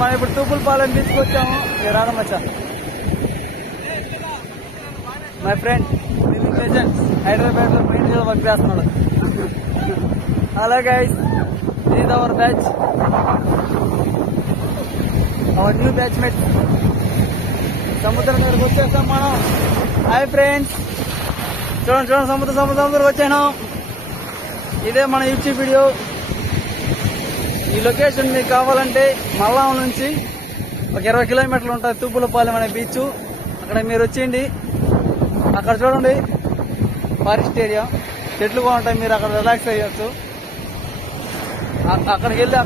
మనం ఇప్పుడు తూపులపాలెం బీచ్కి వచ్చాము. రాధమచ్చ my friend living legend Hyderabad లో మెయిన్ గా వర్క్ చేస్తున్నాడు. Hello guys, this is our batch, our new batchmate. సముద్రం దగ్గరకు వచ్చేస్తాం మనం. హాయ్ ఫ్రెండ్స్, చూడండి చూడండి సముద్రం వచ్చాను. ఇదే మన యూట్యూబ్ వీడియో. ఈ లొకేషన్ మీకు కావాలంటే మల్లాం నుంచి ఒక 20 కిలోమీటర్లు ఉంటుంది తూపులపాలెం అనే బీచ్. అక్కడ మీరు వచ్చేయండి. అక్కడ చూడండి ఫారెస్ట్ ఏరియా, చెట్లు బాగుంటాయి, మీరు అక్కడ రిలాక్స్ అయ్యొచ్చు. అక్కడికి వెళ్ళి